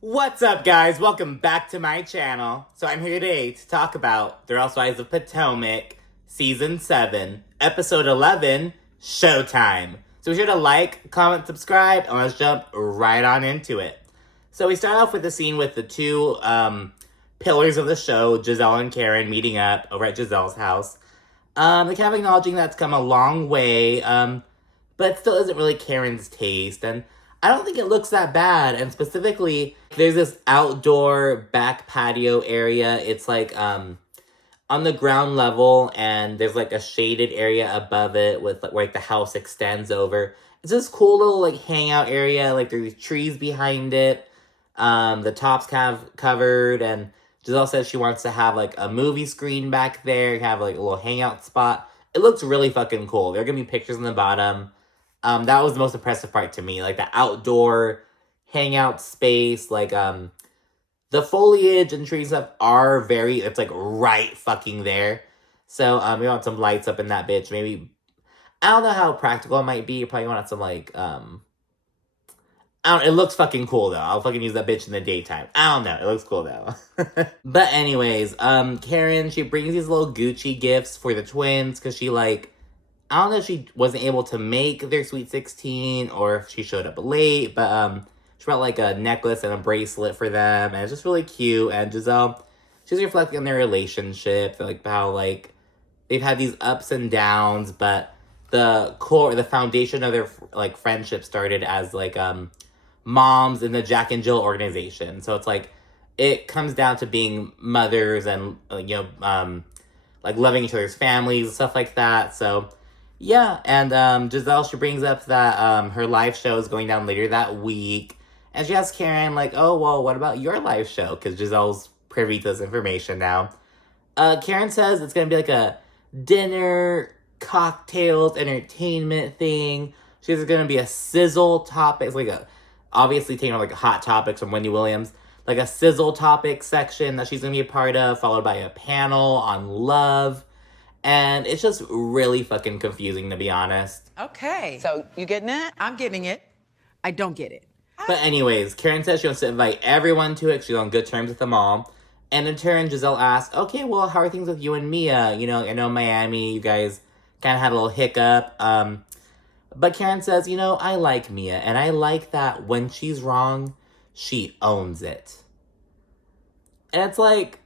What's up, guys? Welcome back to my channel. So I'm here today to talk about The Housewives of Potomac, Season 7, Episode 11, Showtime. So be sure to like, comment, subscribe, and let's jump right on into it. So we start off with the scene with the two pillars of the show, Gizelle and Karen, meeting up over at Gizelle's house. They kind of acknowledging that's come a long way, but it still isn't really Karen's taste, and I don't think it looks that bad. And specifically, there's this outdoor back patio area. It's like on the ground level, and there's like a shaded area above it with like, where like the house extends over. It's this cool little like hangout area. Like there's trees behind it. The top's kind of covered, and Gizelle says she wants to have like a movie screen back there, have like a little hangout spot. It looks really fucking cool. There are gonna be pictures in the bottom. That was the most impressive part to me, like the outdoor hangout space, like the foliage and trees stuff are it's like right fucking there. So we want some lights up in that bitch. Maybe I don't know how practical it might be. You probably want some like I don't. It looks fucking cool though. I'll fucking use that bitch in the daytime. I don't know. It looks cool though. But anyways, Karen, she brings these little Gucci gifts for the twins because she like. I don't know if she wasn't able to make their Sweet 16 or if she showed up late, but she brought like a necklace and a bracelet for them, and it's just really cute. And Gizelle, she's reflecting on their relationship, like how like they've had these ups and downs, but the foundation of their like friendship started as like moms in the Jack and Jill organization. So it's like it comes down to being mothers and like loving each other's families and stuff like that. So yeah, and Gizelle, she brings up that her live show is going down later that week. And she asks Karen, like, oh, well, what about your live show? Because Gizelle's privy to this information now. Karen says it's going to be like a dinner, cocktails, entertainment thing. She says it's going to be a sizzle topic. It's like obviously taking on like hot topics from Wendy Williams. Like a sizzle topic section that she's going to be a part of, followed by a panel on love. And it's just really fucking confusing, to be honest. Okay. So, you getting it? I'm getting it. I don't get it. But anyways, Karen says she wants to invite everyone to it. She's on good terms with them all. And in turn, Gizelle asks, okay, well, how are things with you and Mia? You know, I know Miami, you guys kind of had a little hiccup. But Karen says, I like Mia. And I like that when she's wrong, she owns it. And it's like,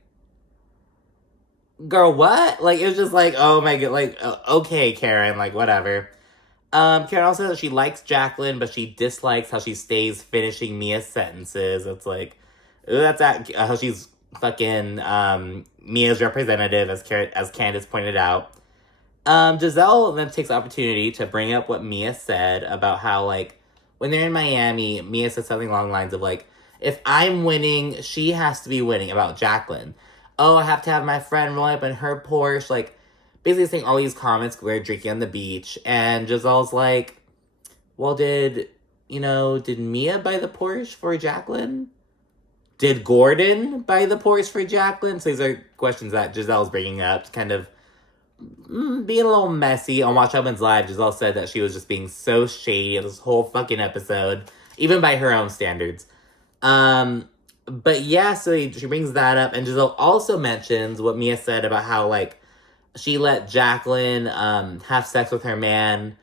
girl, what? Like, it was just like, oh my god, like, okay, Karen, like, whatever. Karen also says she likes Jacqueline, but she dislikes how she stays finishing Mia's sentences. It's like, ooh, that's how she's fucking, Mia's representative, as Candiace pointed out. Gizelle then takes the opportunity to bring up what Mia said about how, like, when they're in Miami, Mia said something along the lines of, like, if I'm winning, she has to be winning, about Jacqueline. Oh, I have to have my friend roll up in her Porsche, like, basically saying all these comments, we're drinking on the beach, and Gizelle's like, well, did Mia buy the Porsche for Jacqueline? Did Gordon buy the Porsche for Jacqueline? So these are questions that Gizelle's bringing up, kind of being a little messy. On Watch Upman's Live, Gizelle said that she was just being so shady this whole fucking episode, even by her own standards. But yeah, so she brings that up, and Gizelle also mentions what Mia said about how, like, she let Jacqueline, have sex with her man,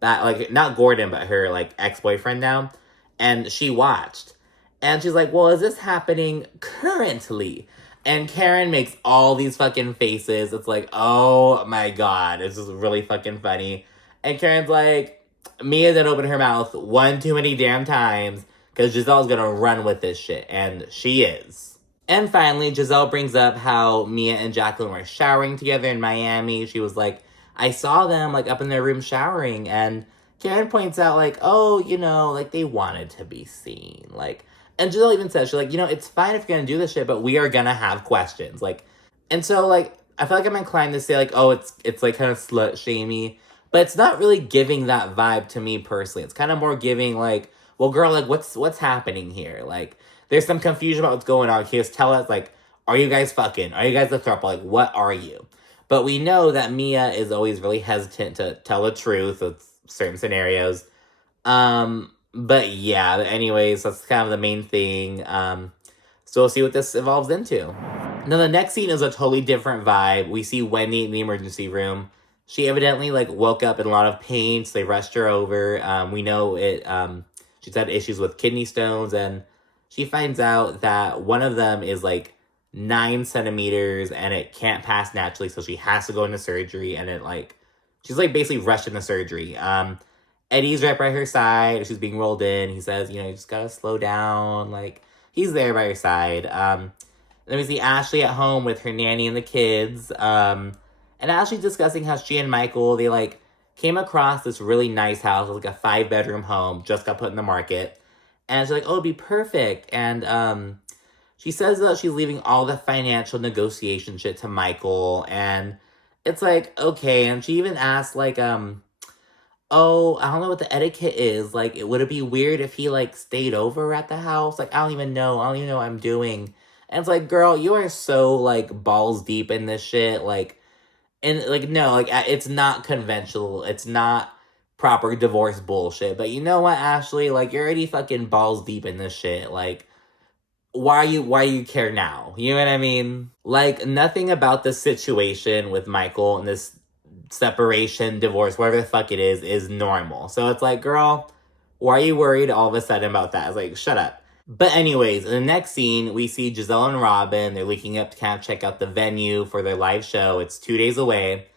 that, like, not Gordon, but her, like, ex-boyfriend now, and she watched. And she's like, well, is this happening currently? And Karen makes all these fucking faces. It's like, oh my god, it's just really fucking funny. And Karen's like, Mia didn't open her mouth one too many damn times, because Gizelle's gonna run with this shit, and she is. And finally, Gizelle brings up how Mia and Jacqueline were showering together in Miami. She was like, I saw them, like, up in their room showering, and Karen points out, like, oh, like, they wanted to be seen, like, and Gizelle even says, she's like, it's fine if you're gonna do this shit, but we are gonna have questions, like, and so, like, I feel like I'm inclined to say, like, oh, it's like, kind of slut-shamey, but it's not really giving that vibe to me personally. It's kind of more giving, like, well, girl, like, what's happening here? Like, there's some confusion about what's going on. Can you just tell us, like, are you guys fucking? Are you guys a couple? Like, what are you? But we know that Mia is always really hesitant to tell the truth with certain scenarios. But yeah, anyways, that's kind of the main thing. So we'll see what this evolves into. Now the next scene is a totally different vibe. We see Wendy in the emergency room. She evidently like woke up in a lot of pain, so they rushed her over. We know it. She's had issues with kidney stones, and she finds out that one of them is like 9 centimeters, and it can't pass naturally, so she has to go into surgery. And it like she's like basically rushed into surgery. Eddie's right by her side. She's being rolled in. He says, you just gotta slow down. Like, he's there by her side. Then we see Ashley at home with her nanny and the kids. And Ashley's discussing how she and Michael, they, like, came across this really nice house. It was like a 5-bedroom home, just got put in the market. And she's like, oh, it'd be perfect. And she says that she's leaving all the financial negotiation shit to Michael. And it's like, okay. And she even asked, like, oh, I don't know what the etiquette is. Like, would it be weird if he, like, stayed over at the house? Like, I don't even know. I don't even know what I'm doing. And it's like, girl, you are so, like, balls deep in this shit. Like, and, like, no, like, it's not conventional. It's not proper divorce bullshit. But you know what, Ashley? Like, you're already fucking balls deep in this shit. Like, why you care now? You know what I mean? Like, nothing about the situation with Michael and this separation, divorce, whatever the fuck it is normal. So it's like, girl, why are you worried all of a sudden about that? It's like, shut up. But anyways, in the next scene, we see Gizelle and Robyn. They're leaking up to kind of check out the venue for their live show. It's 2 days away.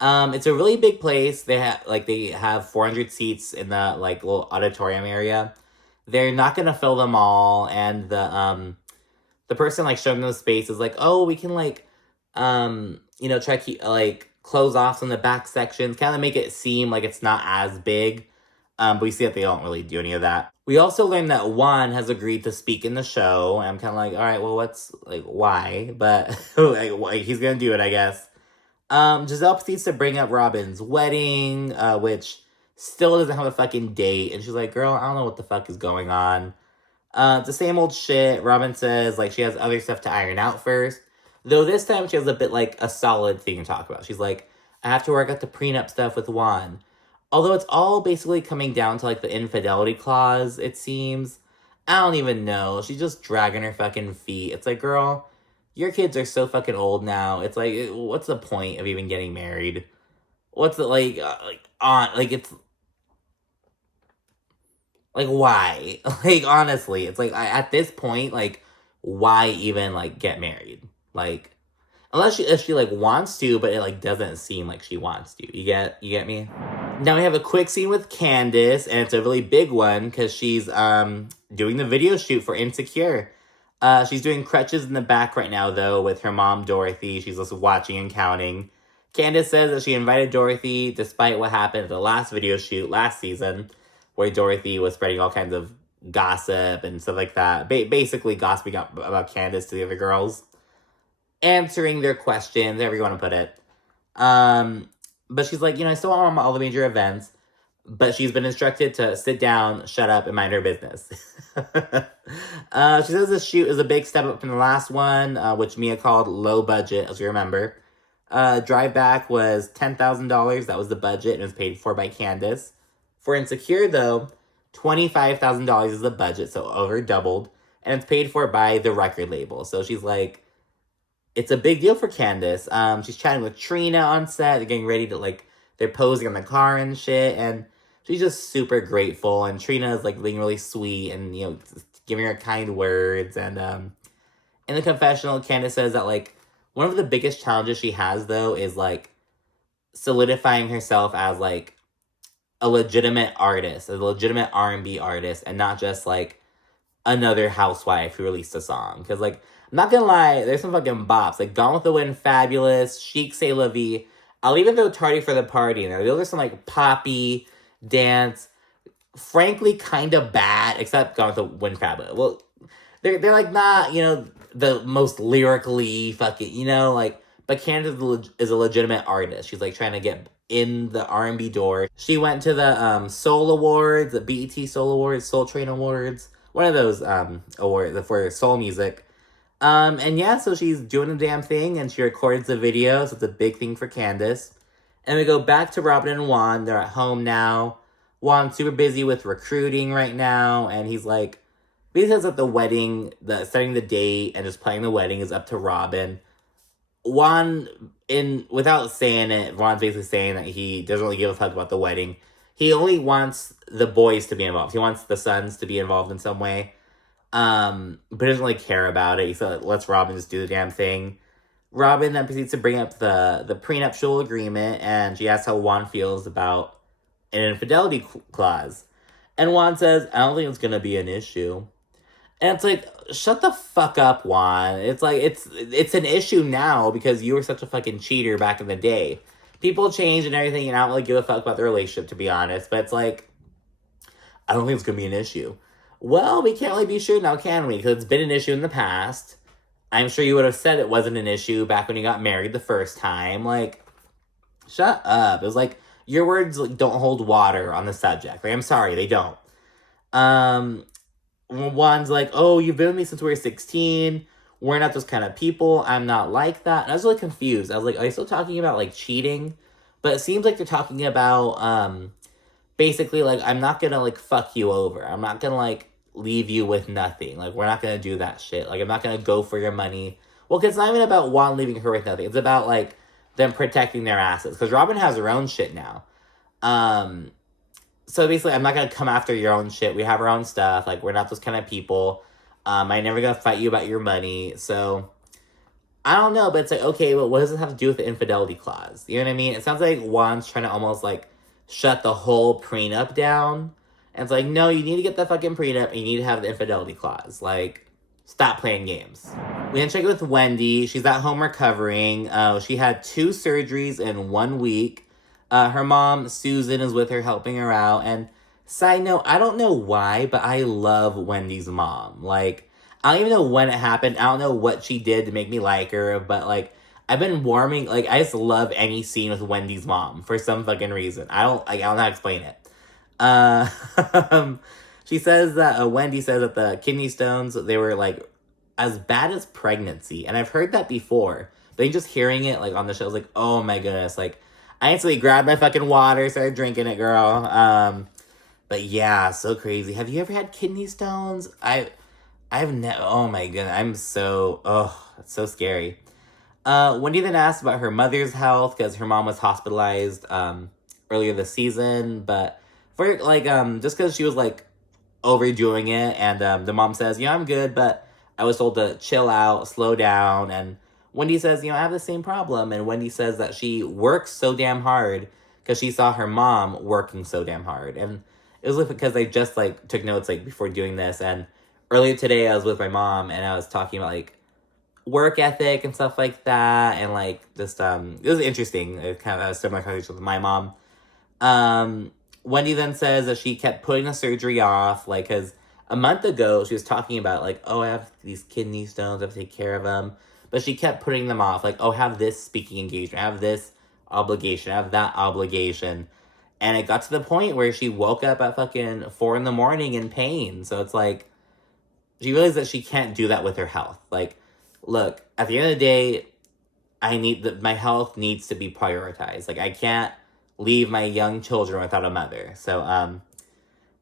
It's a really big place. They have 400 seats in the like little auditorium area. They're not gonna fill them all, and the person like showing them the space is like, oh, we can like try to keep like close off some of the back sections, kind of make it seem like it's not as big. But we see that they don't really do any of that. We also learned that Juan has agreed to speak in the show. And I'm kind of like, all right, well, what's, like, why? But like, he's going to do it, I guess. Gizelle proceeds to bring up Robyn's wedding, which still doesn't have a fucking date. And she's like, girl, I don't know what the fuck is going on. It's the same old shit. Robyn says, like, she has other stuff to iron out first. Though this time she has a bit, like, a solid thing to talk about. She's like, I have to work out the prenup stuff with Juan. Although it's all basically coming down to, like, the infidelity clause, it seems. I don't even know. She's just dragging her fucking feet. It's like, girl, your kids are so fucking old now. It's like, what's the point of even getting married? What's it, like, it's... Like, why? Like, honestly, it's like, at this point, like, why even, like, get married? Like, unless if she, like, wants to, but it, like, doesn't seem like she wants to. You get me? Now we have a quick scene with Candiace, and it's a really big one, because she's, doing the video shoot for Insecure. She's doing crutches in the back right now, though, with her mom, Dorothy. She's just watching and counting. Candiace says that she invited Dorothy, despite what happened at the last video shoot last season, where Dorothy was spreading all kinds of gossip and stuff like that. Basically gossiping about Candiace to the other girls. Answering their questions, however you want to put it. But she's like, I still want all the major events. But she's been instructed to sit down, shut up, and mind her business. She says the shoot is a big step up from the last one, which Mia called low budget, as you remember. Drive back was $10,000. That was the budget, and it was paid for by Candiace. For Insecure, though, $25,000 is the budget, so over doubled. And it's paid for by the record label. So she's like, it's a big deal for Candiace. She's chatting with Trina on set. They're getting ready to, like, they're posing in the car and shit. And she's just super grateful. And Trina is, like, being really sweet and, giving her kind words. And in the confessional, Candiace says that, like, one of the biggest challenges she has, though, is, like, solidifying herself as, like, a legitimate artist, a legitimate R&B artist, and not just, like, another housewife who released a song. Because, like, I'm not gonna lie, there's some fucking bops. Like, Gone with the Wind, Fabulous, Chic, C'est La Vie. I'll even throw Tardy for the Party in there. Those are some, like, poppy, dance, frankly, kind of bad, except Gone with the Wind, Fabulous. Well, they're like, not, the most lyrically fucking, like, but Candiace is a legitimate artist. She's, like, trying to get in the R&B door. She went to the Soul Awards, the BET Soul Awards, Soul Train Awards, one of those awards for soul music. And yeah, so she's doing the damn thing, and she records the video, so it's a big thing for Candiace. And we go back to Robyn and Juan. They're at home now. Juan's super busy with recruiting right now, and he's like, he says that the wedding, setting the date and just planning the wedding is up to Robyn. Juan, without saying it, Juan's basically saying that he doesn't really give a fuck about the wedding. He only wants the boys to be involved. He wants the sons to be involved in some way. But he doesn't really care about it. He said, lets Robyn just do the damn thing. Robyn then proceeds to bring up the prenuptial agreement, and she asks how Juan feels about an infidelity clause. And Juan says, I don't think it's going to be an issue. And it's like, shut the fuck up, Juan. It's like, it's an issue now because you were such a fucking cheater back in the day. People change and everything, and I don't really give a fuck about the relationship, to be honest. But it's like, I don't think it's going to be an issue. Well, we can't really be sure now, can we? Because it's been an issue in the past. I'm sure you would have said it wasn't an issue back when you got married the first time. Like, shut up. It was like, your words don't hold water on the subject. Like, I'm sorry, they don't. Juan's like, oh, you've been with me since we were 16. We're not those kind of people. I'm not like that. And I was really confused. I was like, are they still talking about, like, cheating? But it seems like they're talking about, basically, like, I'm not gonna, like, fuck you over. I'm not gonna, like, leave you with nothing. Like, we're not gonna do that shit. Like, I'm not gonna go for your money. Well, because it's not even about Juan leaving her with nothing. It's about, like, them protecting their assets. Because Robyn has her own shit now. So basically, I'm not gonna come after your own shit. We have our own stuff. Like, we're not those kind of people. I'm never gonna fight you about your money. So, I don't know, but it's like, okay, but what does it have to do with the infidelity clause? You know what I mean? It sounds like Juan's trying to almost, like, shut the whole prenup down. And it's like, no, you need to get the fucking prenup and you need to have the infidelity clause. Like, stop playing games. We then check it with Wendy. She's at home recovering. She had 2 surgeries in 1 week. Her mom, Susan, is with her helping her out. And side note, I don't know why, but I love Wendy's mom. Like, I don't even know when it happened. I don't know what she did to make me like her. But, like, I've been warming. Like, I just love any scene with Wendy's mom for some fucking reason. I don't know how to explain it. She says that, Wendy says that the kidney stones, they were, like, as bad as pregnancy. And I've heard that before. But just hearing it, like, on the show, I was like, oh my goodness, like, I instantly grabbed my fucking water, started drinking it, girl. But yeah, so crazy. Have you ever had kidney stones? I've never, oh my goodness, it's so scary. Wendy then asked about her mother's health, because her mom was hospitalized, earlier this season, but for, like, just because she was, like, overdoing it, and, the mom says, I'm good, but I was told to chill out, slow down, and Wendy says, I have the same problem. And Wendy says that she works so damn hard because she saw her mom working so damn hard. And it was because I just, like, took notes, like, before doing this. And earlier today, I was with my mom, and I was talking about, like, work ethic and stuff like that. And, like, just, it was interesting. It kind of had a similar conversation with my mom. Wendy then says that she kept putting the surgery off, like, because a month ago, she was talking about, like, oh, I have these kidney stones, I have to take care of them. But she kept putting them off. Like, oh, I have this speaking engagement. I have this obligation. I have that obligation. And it got to the point where she woke up at fucking 4 a.m. in pain. So it's like, she realized that she can't do that with her health. Like, look, at the end of the day, my health needs to be prioritized. Like, I can't leave my young children without a mother. So,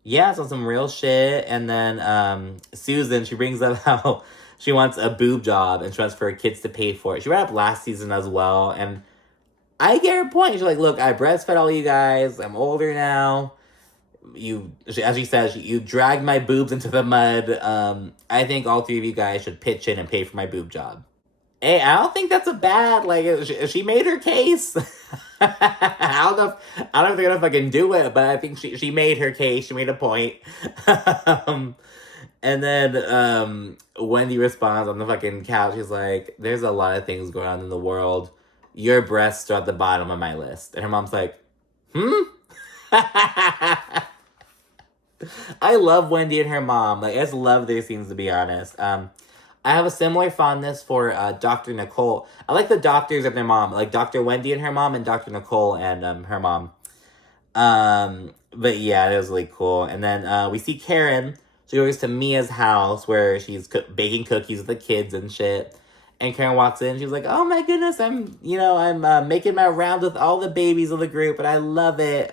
yeah, so some real shit. And then, Susan, she brings up how she wants a boob job and she wants for her kids to pay for it. She brought up last season as well. And I get her point. She's like, look, I breastfed all you guys. I'm older now. As she says, you dragged my boobs into the mud. I think all 3 of you guys should pitch in and pay for my boob job. Hey, I don't think that's a bad, like, she made her case. I don't know if they're gonna fucking do it, but I think she made her case. She made a point. And then Wendy responds on the fucking couch. She's like, there's a lot of things going on in the world. Your breasts are at the bottom of my list. And her mom's like, I love Wendy and her mom. Like, I just love their scenes, to be honest. I have a similar fondness for Dr. Nicole. I like the doctors and their mom. Like Dr. Wendy and her mom and Dr. Nicole and her mom. But yeah, it was really cool. And then we see Karen. She goes to Mia's house where she's baking cookies with the kids and shit. And Karen walks in. She's like, oh my goodness, I'm making my rounds with all the babies of the group, and I love it.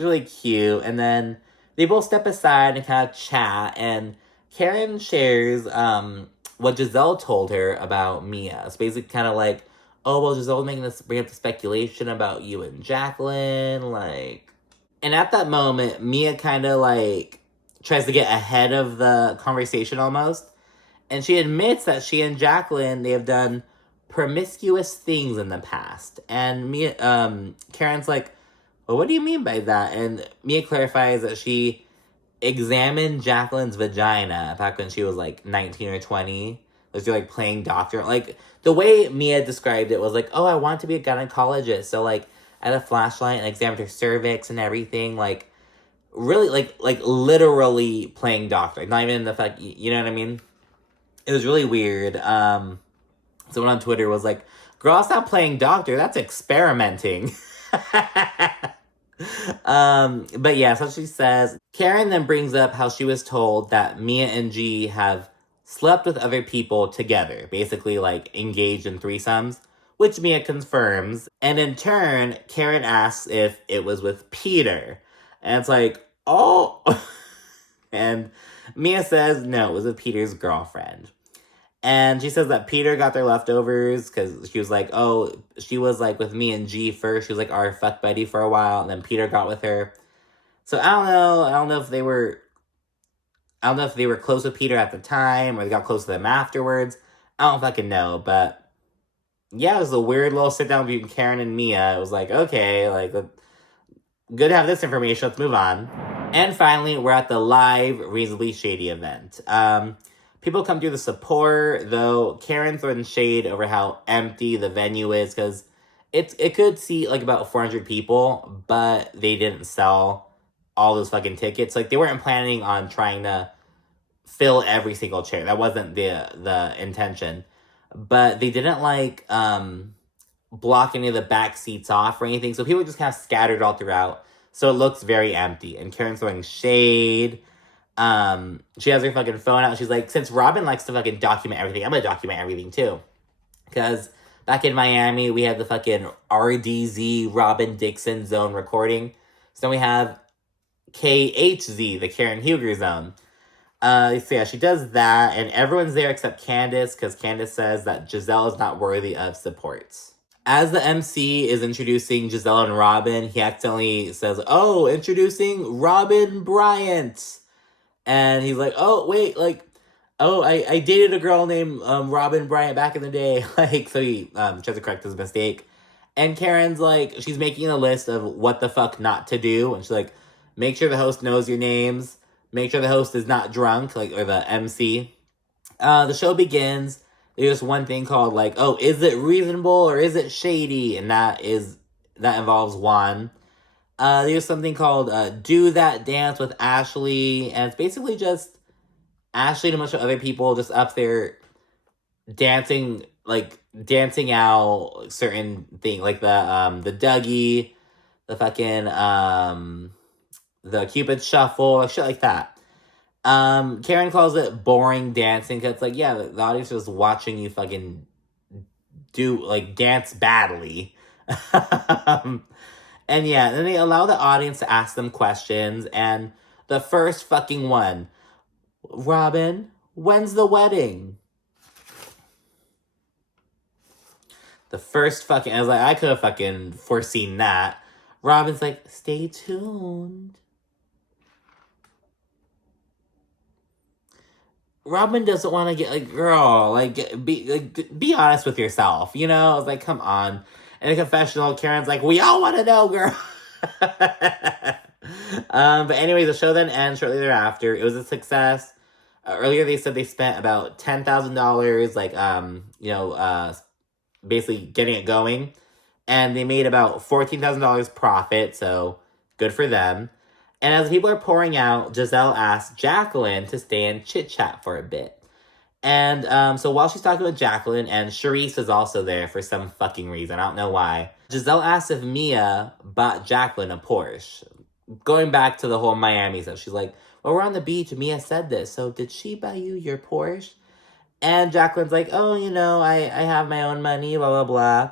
It's really cute. And then they both step aside and kind of chat, and Karen shares what Gizelle told her about Mia. It's basically kind of like, oh, well, Giselle's bring up the speculation about you and Jacqueline, like. And at that moment, Mia kind of like tries to get ahead of the conversation almost. And she admits that she and Jacqueline, they have done promiscuous things in the past. And Mia, Karen's like, well, what do you mean by that? And Mia clarifies that she examined Jacqueline's vagina back when she was like 19 or 20. Was she like playing doctor? Like, the way Mia described it was like, oh, I want to be a gynecologist. So like, I had a flashlight and examined her cervix and everything. Like, really, like literally playing doctor. Like, not even the fact, you know what I mean? It was really weird. Someone on Twitter was like, girl, stop playing doctor. That's experimenting. But yeah, so she says. Karen then brings up how she was told that Mia and G have slept with other people together. Basically, like, engaged in threesomes. Which Mia confirms. And in turn, Karen asks if it was with Peter. And it's like, oh. And Mia says, no, it was with Peter's girlfriend. And she says that Peter got their leftovers because she was like, oh, she was like with me and G first. She was like our fuck buddy for a while. And then Peter got with her. So I don't know. I don't know if they were close with Peter at the time or they got close to them afterwards. I don't fucking know. But yeah, it was a weird little sit down between Karen and Mia. It was like, okay, like, good to have this information. Let's move on. And finally, we're at the live Reasonably Shady event. People come through the support, though Karen throws shade over how empty the venue is, because it could seat like about 400 people, but they didn't sell all those fucking tickets. Like, they weren't planning on trying to fill every single chair. That wasn't the intention. But they didn't like block any of the back seats off or anything, so people just kind of scattered all throughout. So it looks very empty. And Karen's throwing shade. She has her fucking phone out. She's like, since Robyn likes to fucking document everything, I'm gonna document everything too. Because back in Miami, we had the fucking RDZ Robyn Dixon zone recording. So then we have KHZ, the Karen Huger zone. So yeah, she does that, and everyone's there except Candiace, because Candiace says that Gizelle is not worthy of support. As the MC is introducing Gizelle and Robyn, he accidentally says, oh, introducing Robyn Bryant. And he's like, oh, wait, like, oh, I dated a girl named Robyn Bryant back in the day. Like, so he tries to correct his mistake. And Karen's like, she's making a list of what the fuck not to do. And she's like, make sure the host knows your names. Make sure the host is not drunk, like, or the MC. The show begins. There's one thing called, like, oh, is it reasonable or is it shady? And that involves Juan. There's something called Do That Dance with Ashley, and it's basically just Ashley and a bunch of other people just up there dancing out certain thing, like the Dougie, the fucking the Cupid Shuffle, like shit like that. Karen calls it boring dancing because it's like, yeah, the audience is watching you fucking do like dance badly. And yeah, then they allow the audience to ask them questions, and the first fucking one, Robyn, when's the wedding? The first fucking, I was like, I could have fucking foreseen that. Robyn's like, stay tuned. Robyn doesn't want to get, like, girl, be honest with yourself, you know? I was like, come on. In a confessional, Karen's like, we all want to know, girl. But anyways, the show then ends shortly thereafter. It was a success. Earlier they said they spent about $10,000, like, basically getting it going. And they made about $14,000 profit, so good for them. And as people are pouring out, Gizelle asks Jacqueline to stay and chit-chat for a bit. And so while she's talking with Jacqueline, and Charisse is also there for some fucking reason, I don't know why, Gizelle asks if Mia bought Jacqueline a Porsche. Going back to the whole Miami stuff, she's like, well, we're on the beach, Mia said this, so did she buy you your Porsche? And Jacqueline's like, oh, I have my own money, blah, blah, blah.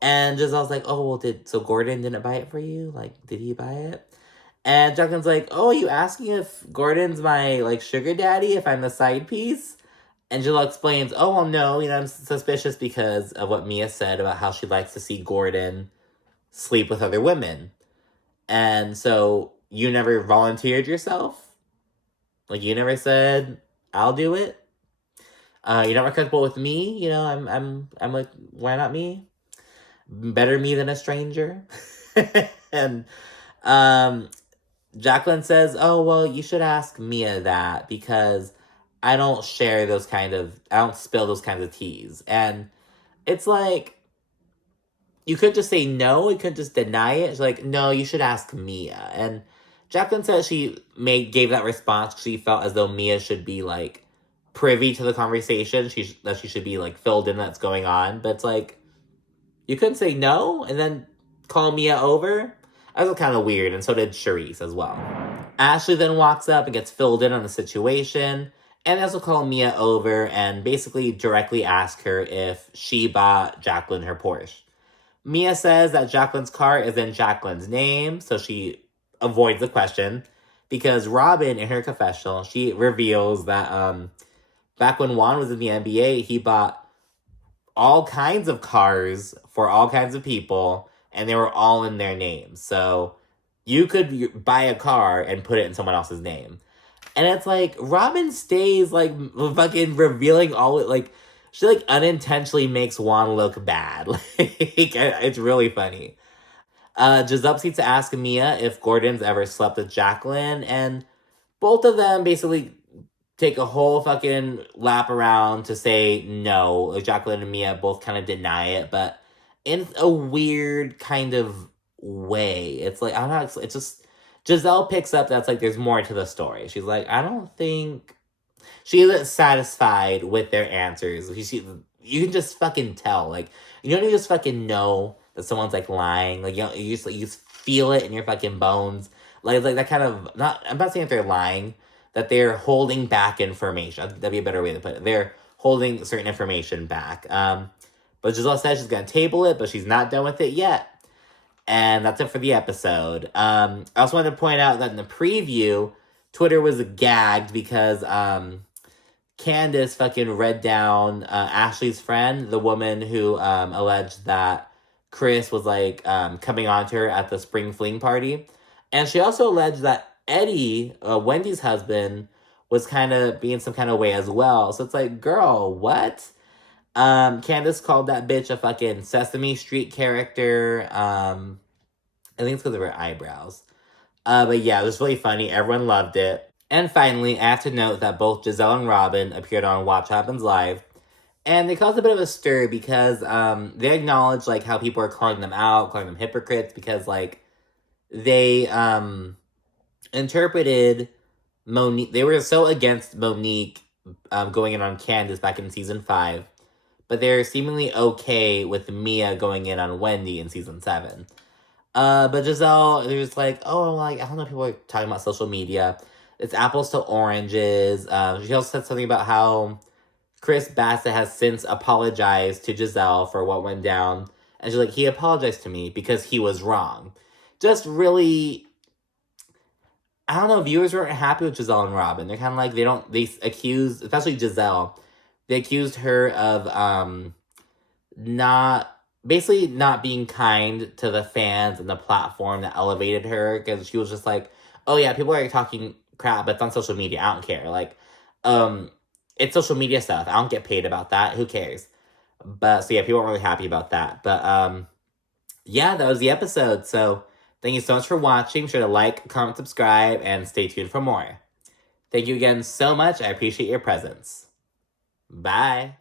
And Giselle's like, oh, well, so Gordon didn't buy it for you? Like, did he buy it? And Jacqueline's like, oh, are you asking if Gordon's my, like, sugar daddy, if I'm the side piece? And Giselle explains, oh, well, no, I'm suspicious because of what Mia said about how she likes to see Gordon sleep with other women. And so you never volunteered yourself? Like, you never said, I'll do it? You're not comfortable with me? I'm like, why not me? Better me than a stranger. And Jacqueline says, oh, well, you should ask Mia that because I don't I don't spill those kinds of teas. And it's like, you could just say no, you could just deny it. She's like, no, you should ask Mia. And Jacqueline says she gave that response. She felt as though Mia should be, like, privy to the conversation. That she should be, like, filled in that's going on. But it's like, you couldn't say no and then call Mia over? That was kind of weird, and so did Charisse as well. Ashley then walks up and gets filled in on the situation, and they also call Mia over and basically directly ask her if she bought Jacqueline her Porsche. Mia says that Jacqueline's car is in Jacqueline's name, so she avoids the question, because Robyn, in her confessional, she reveals that back when Juan was in the NBA, he bought all kinds of cars for all kinds of people, and they were all in their names. So you could buy a car and put it in someone else's name. And it's like, Robyn stays, like, fucking revealing all it, like, she, like, unintentionally makes Juan look bad. Like, it's really funny. Gizelle proceeds to ask Mia if Gordon's ever slept with Jacqueline, and both of them basically take a whole fucking lap around to say no. Like, Jacqueline and Mia both kind of deny it, but in a weird kind of way. It's like, I don't know, it's just, Gizelle picks up that's like, there's more to the story. She's like, I don't think, she isn't satisfied with their answers. You can just fucking tell. Like, you don't just fucking know that someone's, like, lying. Like, you just feel it in your fucking bones. Like that kind of, I'm not saying that they're lying, that they're holding back information. That'd be a better way to put it. They're holding certain information back. But Gizelle says she's going to table it, but she's not done with it yet. And that's it for the episode. I also wanted to point out that in the preview, Twitter was gagged because Candiace fucking read down Ashley's friend, the woman who alleged that Chris was, like, coming on to her at the spring fling party. And she also alleged that Eddie, Wendy's husband, was kind of being some kind of way as well. So it's like, girl, what? Candiace called that bitch a fucking Sesame Street character. I think it's because of her eyebrows. But yeah, it was really funny. Everyone loved it. And finally, I have to note that both Gizelle and Robyn appeared on Watch Happens Live. And they caused a bit of a stir because they acknowledged, like, how people are calling them out, calling them hypocrites, because, like, they interpreted Monique. They were so against Monique going in on Candiace back in season 5. But they're seemingly okay with Mia going in on Wendy in season 7. But Gizelle, they're just like, oh, like, I don't know, people are talking about social media. It's apples to oranges. She also said something about how Chris Bassett has since apologized to Gizelle for what went down. And she's like, he apologized to me because he was wrong. Just really, I don't know, viewers weren't happy with Gizelle and Robyn. They're kind of like, they accused, especially Gizelle, they accused her of not being kind to the fans and the platform that elevated her, because she was just like, oh yeah, people are talking crap, but it's on social media, I don't care. Like, it's social media stuff. I don't get paid about that. Who cares? But, so yeah, people weren't really happy about that. But, yeah, that was the episode. So, thank you so much for watching. Be sure to like, comment, subscribe, and stay tuned for more. Thank you again so much. I appreciate your presence. Bye.